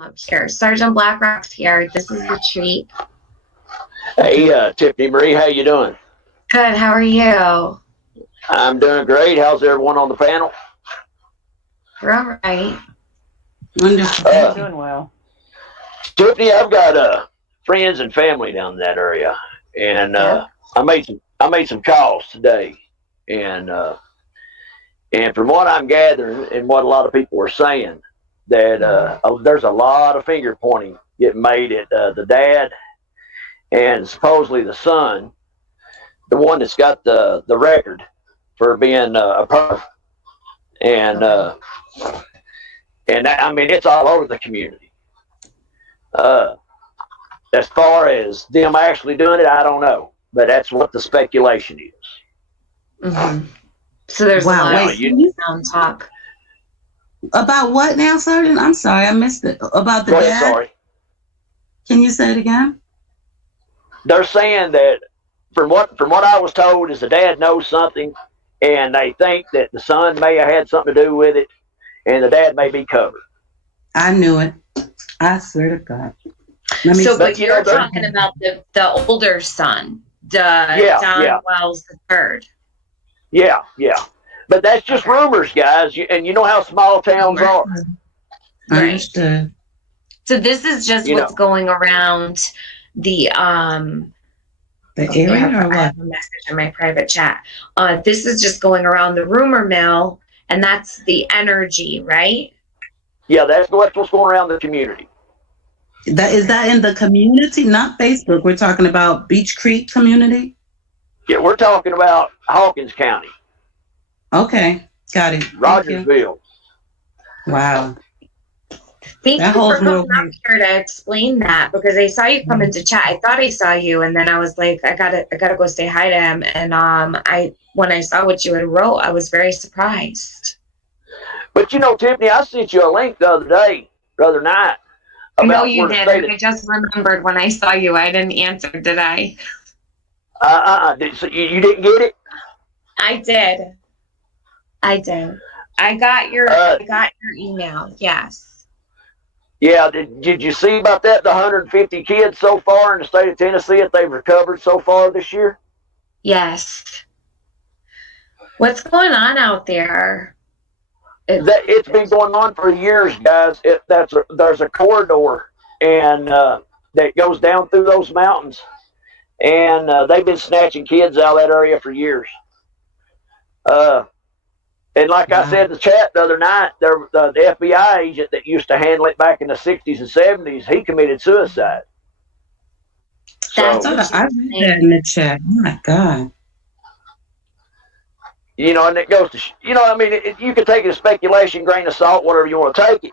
up here. Sergeant Blackrock's here. This is the treat. Hey, Tiffany Marie, how you doing? Good. How are you? I'm doing great. How's everyone on the panel? We're all right. Wonderful. Doing well. Tiffany, I've got friends and family down in that area, and I made some calls today, and from what I'm gathering and what a lot of people are saying, that there's a lot of finger pointing getting made at the dad and supposedly the son, the one that's got the record for being a perv, and I mean, it's all over the community. As far as them actually doing it, I don't know, but that's what the speculation is. Mm-hmm. So there's a lot of talk. About what now, Sargent? I'm sorry, I missed it. About the dad? Sorry. Can you say it again? They're saying that from what I was told is the dad knows something, and they think that the son may have had something to do with it, and the dad may be covered. I knew it. I swear to God. But you're talking about the older son, John Wells III. Yeah. But that's just rumors, guys. And you know how small towns are. Right. Understood. So this is just what's going around the area, or what? I have a message in my private chat. This is just going around the rumor mill, and that's the energy, right? Yeah, that's what's going around the community. Is that in the community, not Facebook? We're talking about Beach Creek community? Yeah, we're talking about Hawkins County. Okay, got it. Rogersville. Wow. Thank you for coming up here to explain that, because I saw you come into chat. I thought I saw you, and then I was like, I gotta go say hi to him. And when I saw what you had wrote, I was very surprised. But Tiffany, I sent you a link the other night. I know you did. I just remembered when I saw you. I didn't answer, did I? So you didn't get it? I did. I got your email. Yes. Yeah. Did you see about that? The 150 kids so far in the state of Tennessee that they've recovered so far this year? Yes. What's going on out there? It's been going on for years, guys. There's a corridor and that goes down through those mountains, and they've been snatching kids out of that area for years. And like I said in the chat the other night, the FBI agent that used to handle it back in the 60s and 70s, he committed suicide. I read that in the chat. Oh my God. And it goes to, you can take it as speculation, grain of salt, whatever you want to take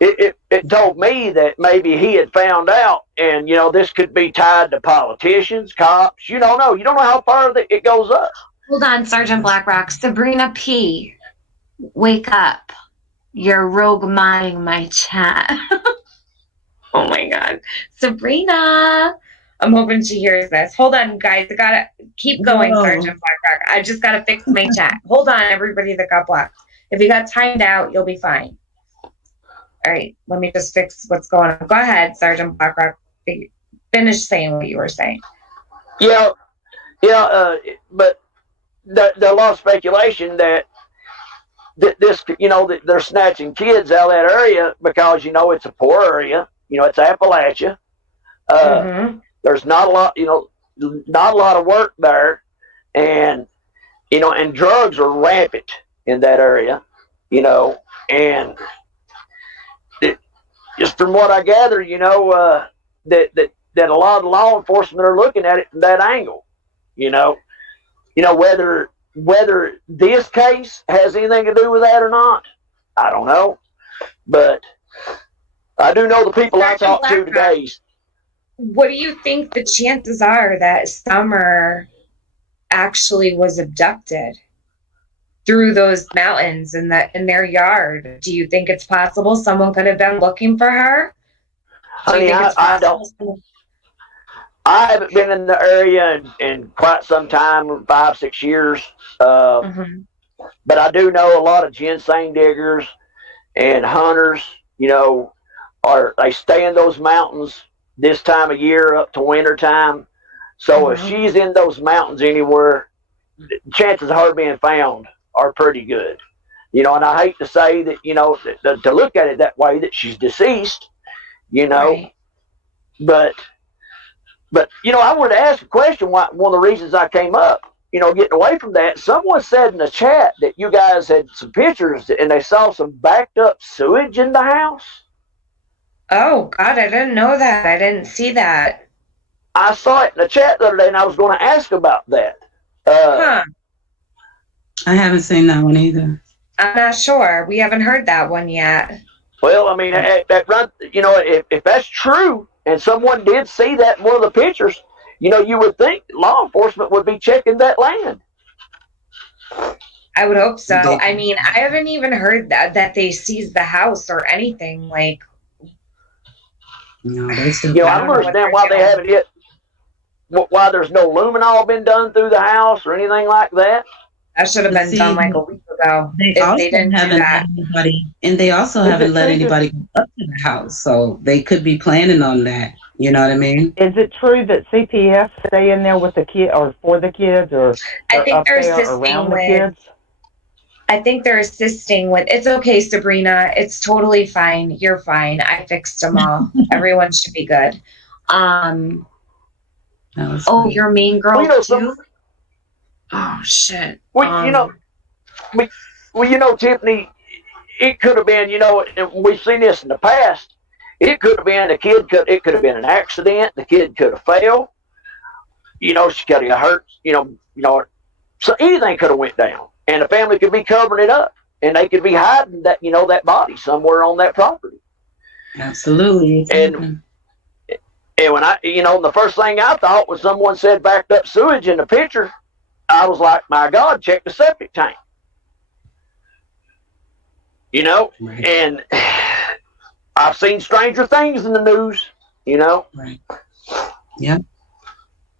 it. It told me that maybe he had found out, and, this could be tied to politicians, cops. You don't know. You don't know how far it goes up. Hold on, Sergeant Blackrock. Sabrina P., wake up. You're rogue modding my chat. Oh, my God. Sabrina. I'm hoping she hears this. Hold on, guys. I gotta keep going, Sergeant Blackrock. I just gotta fix my chat. Hold on, everybody that got blocked. If you got timed out, you'll be fine. All right, let me just fix what's going on. Go ahead, Sergeant Blackrock. Finish saying what you were saying. Yeah, but there's a lot of speculation that this, that they're snatching kids out of that area because it's a poor area. It's Appalachia. There's not a lot of work there, and and drugs are rampant in that area, and just from what I gather, that a lot of law enforcement are looking at it from that angle, whether this case has anything to do with that or not, I don't know, but I do know the people I talked to today. What do you think the chances are that Summer actually was abducted through those mountains in their yard? Do you think it's possible someone could have been looking for her? I don't. I haven't been in the area in quite some time, 5-6 years. But I do know a lot of ginseng diggers and hunters, they stay in those mountains this time of year up to winter time. So if she's in those mountains anywhere, chances of her being found are pretty good. And I hate to say that, to look at it that way, that she's deceased, Right. but I wanted to ask a question. One of the reasons I came up, getting away from that, someone said in the chat that you guys had some pictures and they saw some backed up sewage in the house. Oh, God, I didn't know that. I didn't see that. I saw it in the chat the other day and I was going to ask about that. Huh. I haven't seen that one either. I'm not sure. We haven't heard that one yet. Well, I mean, if that's true and someone did see that in one of the pictures, you would think law enforcement would be checking that land. I would hope so. I mean, I haven't even heard that they seized the house or anything. Like, no, they still. I don't understand why they haven't yet. Why there's no luminol been done through the house or anything like that. That should have been done like a week ago. They also haven't let anybody go up to the house, so they could be planning on that. You know what I mean? Is it true that CPS stay in there with the kid or for the kids, or I think up they're there assisting around the with. kids? I think they're assisting with. It's okay, Sabrina. It's totally fine. You're fine. I fixed them all. Everyone should be good. Your main girl too. Oh shit. Well, Tiffany, it could have been, and we've seen this in the past. It could have been it could have been an accident. The kid could have fell. She could have got hurt. So anything could have went down, and the family could be covering it up, and they could be hiding that, that body somewhere on that property. Absolutely. And when the first thing I thought was someone said backed up sewage in the picture. I was like, my God, check the septic tank. Right. And I've seen stranger things in the news, Right. Yeah.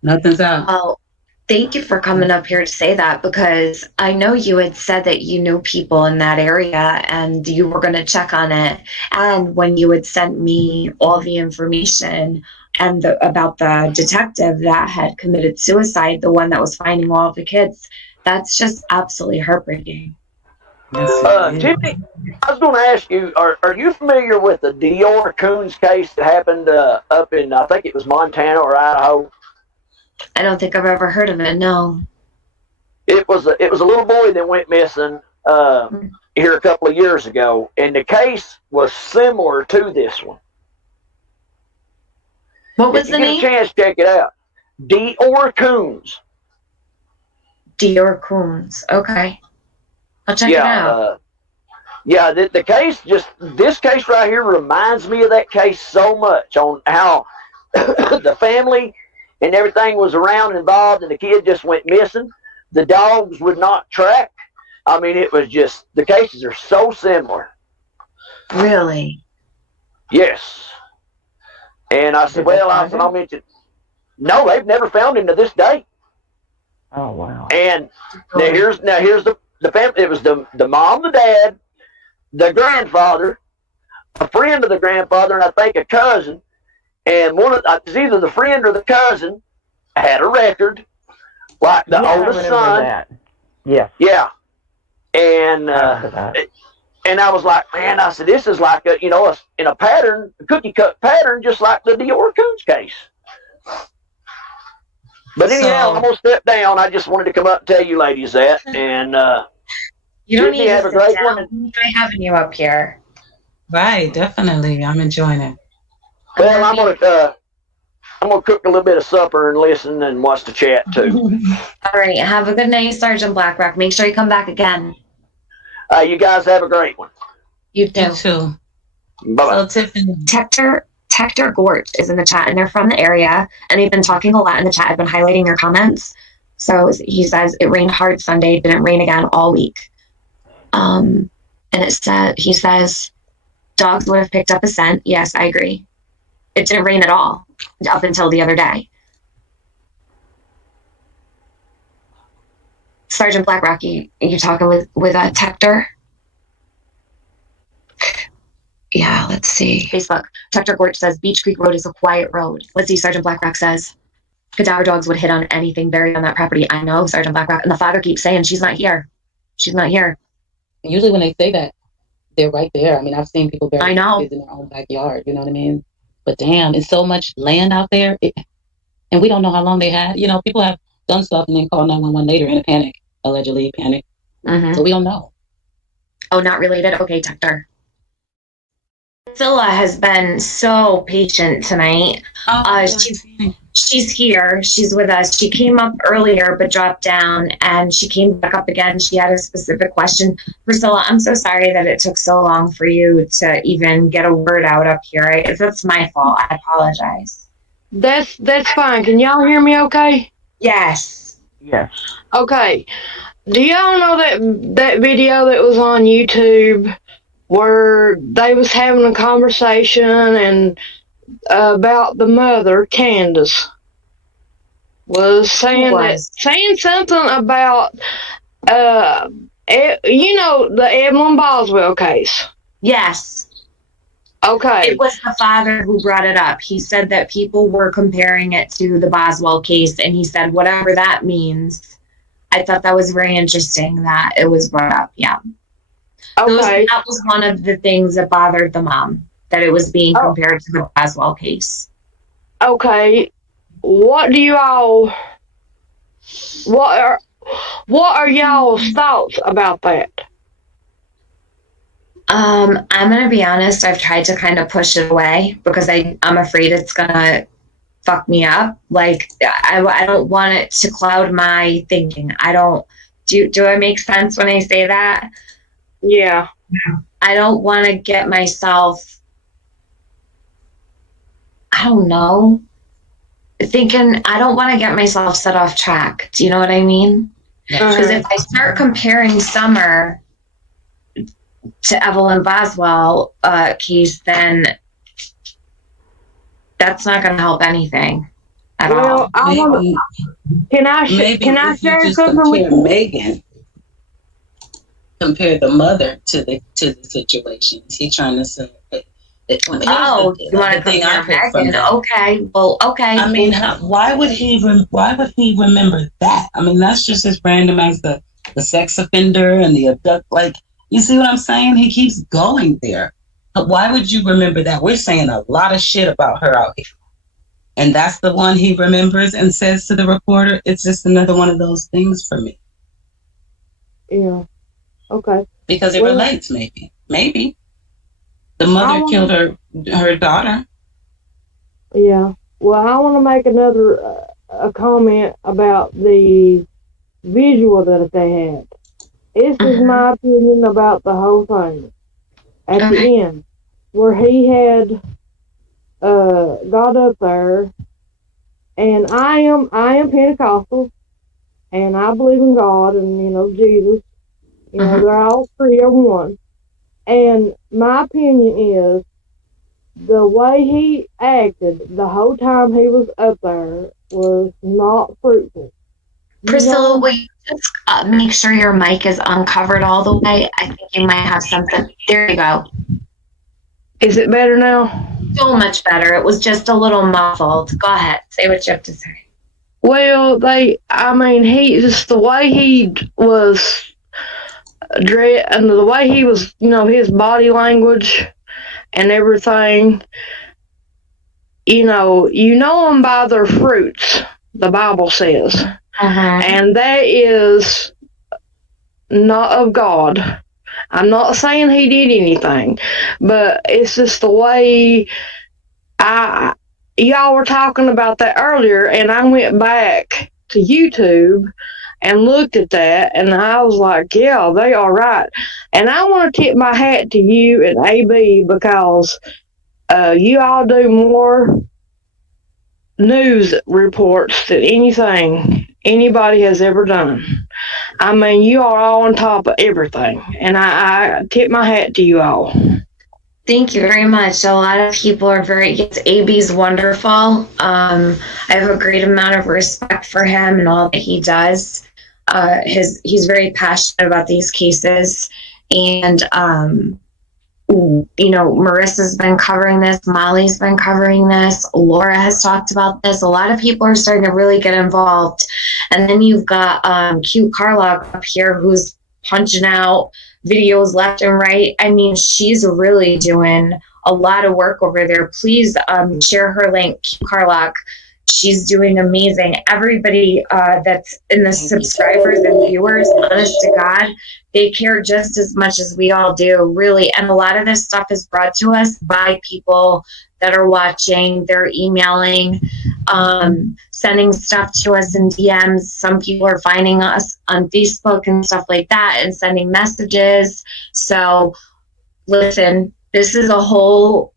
Nothing's out. Well, thank you for coming up here to say that, because I know you had said that you knew people in that area and you were going to check on it. And when you had sent me all the information and about the detective that had committed suicide, the one that was finding all of the kids, that's just absolutely heartbreaking. Tiffany, I was going to ask you, are you familiar with the Dior Coons case that happened up in, I think it was Montana or Idaho? I don't think I've ever heard of it, no. It was a little boy that went missing here a couple of years ago, and the case was similar to this one. What was the name? Get a chance, check it out. Dior Coons. Dior Coons. Okay. I'll check it out. The case, this case right here reminds me of that case so much, on how the family and everything was around involved, and the kid just went missing. The dogs would not track. I mean, it was just, the cases are so similar. Really? Yes. And I said, I'll mention. No, they've never found him to this day. Oh wow! And now here's the family. It was the mom, the dad, the grandfather, a friend of the grandfather, and I think a cousin. And it's either the friend or the cousin had a record, like the oldest son. That. Yeah. Yeah. And and I was like, man, I said, this is like in a pattern, a cookie cut pattern, just like the Dior Coons case. But anyhow, I'm gonna step down. I just wanted to come up and tell you ladies that, and you don't need to have a great one. Enjoy having you up here. Right, definitely. I'm enjoying it. Well, I'm gonna cook a little bit of supper and listen and watch the chat too. All right. Have a good night, Sergeant Blackrock. Make sure you come back again. You guys have a great one. You too. You too. Bye-bye. So, Tiffany. Tector Gort is in the chat, and they're from the area, and they've been talking a lot in the chat. I've been highlighting your comments. So he says it rained hard Sunday, didn't rain again all week. And he says dogs would have picked up a scent. Yes, I agree. It didn't rain at all up until the other day. Sergeant Blackrock, you talking with Tector? Yeah, let's see. Facebook. Tucker Gorch says Beach Creek Road is a quiet road. Let's see. Sergeant Blackrock says cadaver dogs would hit on anything buried on that property. I know, Sergeant Blackrock. And the father keeps saying she's not here. She's not here. Usually when they say that, they're right there. I mean, I've seen people bury I know. kids in their own backyard. You know what I mean? But damn, it's so much land out there. And we don't know how long they had. You know, people have done stuff and then call 911 later in a panic, allegedly panic. Mm-hmm. So we don't know. Oh, not related? Okay, Tucker. Priscilla has been so patient tonight. She's here. She's with us. She came up earlier but dropped down, and she came back up again. She had a specific question. Priscilla, I'm so sorry that it took so long for you to even get a word out up here. That's my fault. I apologize. That's fine. Can y'all hear me okay? Yes. Yes. Okay. Do y'all know that video that was on YouTube where they was having a conversation and about the mother, Candace, was saying something about you know, the Evelyn Boswell case? Yes. Okay. It was the father who brought it up. He said that people were comparing it to the Boswell case, and he said whatever that means. I thought that was very interesting that it was brought up. Yeah. Okay. That was one of the things that bothered the mom, that it was being compared to the Boswell case. Okay. What are y'all's thoughts about that? I'm gonna be honest, I've tried to kind of push it away because I'm afraid it's gonna fuck me up. Like I don't want it to cloud my thinking. Do I make sense when I say that? Yeah. I don't want to get myself, I don't know, thinking, I don't want to get myself set off track. Do you know what I mean? Because if I start comparing Summer to Evelyn Boswell case, then that's not going to help anything at all. Can I share something with you? Megan, compare the mother to the situation. Is he trying to say? You want to compare Megan? Okay. Well, okay. I mean, why would he remember that? I mean, that's just as random as the sex offender and the abduct. Like, you see what I'm saying? He keeps going there. But why would you remember that? We're saying a lot of shit about her out here. And that's the one he remembers and says to the reporter. It's just another one of those things for me. Yeah. Okay. Because it relates, maybe. Maybe. The mother killed her daughter. Yeah. Well, I want to make another a comment about the visual that they had. This is my opinion about the whole thing. At the end, where he had got up there, and I am Pentecostal, and I believe in God and Jesus. They're all three are one. And my opinion is the way he acted the whole time he was up there was not fruitful. Priscilla, will you just make sure your mic is uncovered all the way? I think you might have something. There you go. Is it better now? So much better. It was just a little muffled. Go ahead. Say what you have to say. Well, he just the way he was dressed and the way he was, his body language and everything, you know them by their fruits, the Bible says. And that is not of God. I'm not saying he did anything, but it's just the way y'all were talking about that earlier, and I went back to YouTube and looked at that, and I was like, yeah, they are right. And I want to tip my hat to you and AB because you all do more news reports than anything anybody has ever done. I mean, you are all on top of everything, and I tip my hat to you all. Thank you very much. A lot of people are yes, AB's wonderful. I have a great amount of respect for him and all that he does. He's very passionate about these cases, and Marissa's been covering this, Molly's been covering this, Laura has talked about this. A lot of people are starting to really get involved. And then you've got Q Carlock up here who's punching out videos left and right. I mean, she's really doing a lot of work over there. Please share her link, Q Carlock. She's doing amazing. Everybody that's in the subscribers and viewers, honest to God, they care just as much as we all do, really. And a lot of this stuff is brought to us by people that are watching. They're emailing, sending stuff to us in DMs. Some people are finding us on Facebook and stuff like that and sending messages. So listen, this is a whole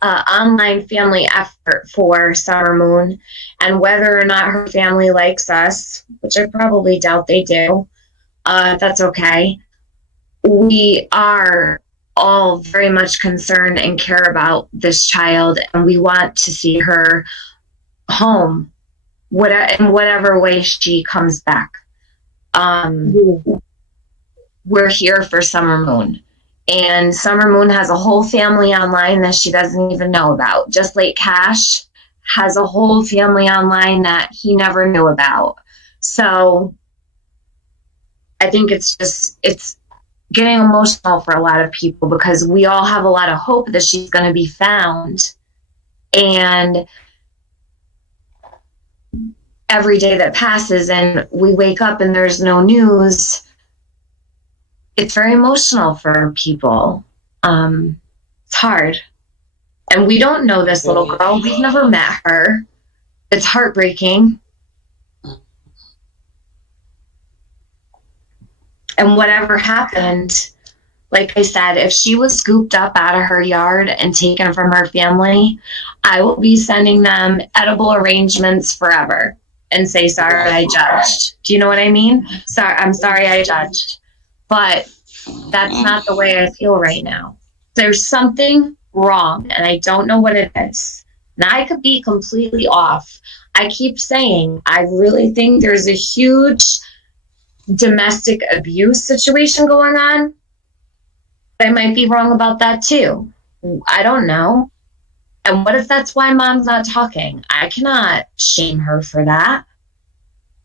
online family effort for Summer Moon, and whether or not her family likes us, which I probably doubt they do, that's okay. We are all very much concerned and care about this child, and we want to see her home, in whatever way she comes back. We're here for Summer Moon. And Summer Moon has a whole family online that she doesn't even know about. Just like Cash has a whole family online that he never knew about. So I think it's getting emotional for a lot of people because we all have a lot of hope that she's going to be found. And every day that passes and we wake up and there's no news, it's very emotional for people. It's hard. And we don't know this little girl. We've never met her. It's heartbreaking. And whatever happened, like I said, if she was scooped up out of her yard and taken from her family, I will be sending them edible arrangements forever and say, sorry, I judged. Do you know what I mean? I'm sorry I judged. But that's not the way I feel right now. There's something wrong, and I don't know what it is. Now, I could be completely off. I keep saying, I really think there's a huge domestic abuse situation going on. I might be wrong about that too. I don't know. And what if that's why mom's not talking? I cannot shame her for that.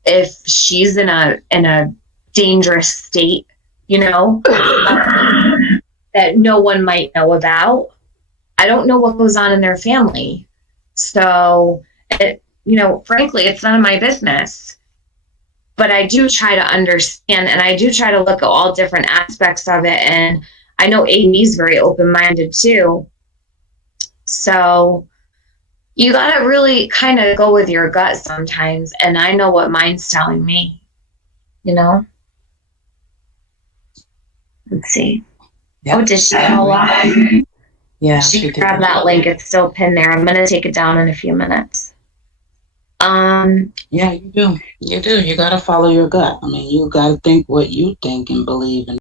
If she's in a dangerous state, that no one might know about. I don't know what goes on in their family. So, frankly, it's none of my business. But I do try to understand, and I do try to look at all different aspects of it. And I know Amy's very open-minded too. So you got to really kind of go with your gut sometimes. And I know what mine's telling me, Let's see. Yep. Oh, did she call up? Yeah. She grabbed that link. It's still pinned there. I'm going to take it down in a few minutes. Yeah, you do. You got to follow your gut. I mean, you got to think what you think and believe in.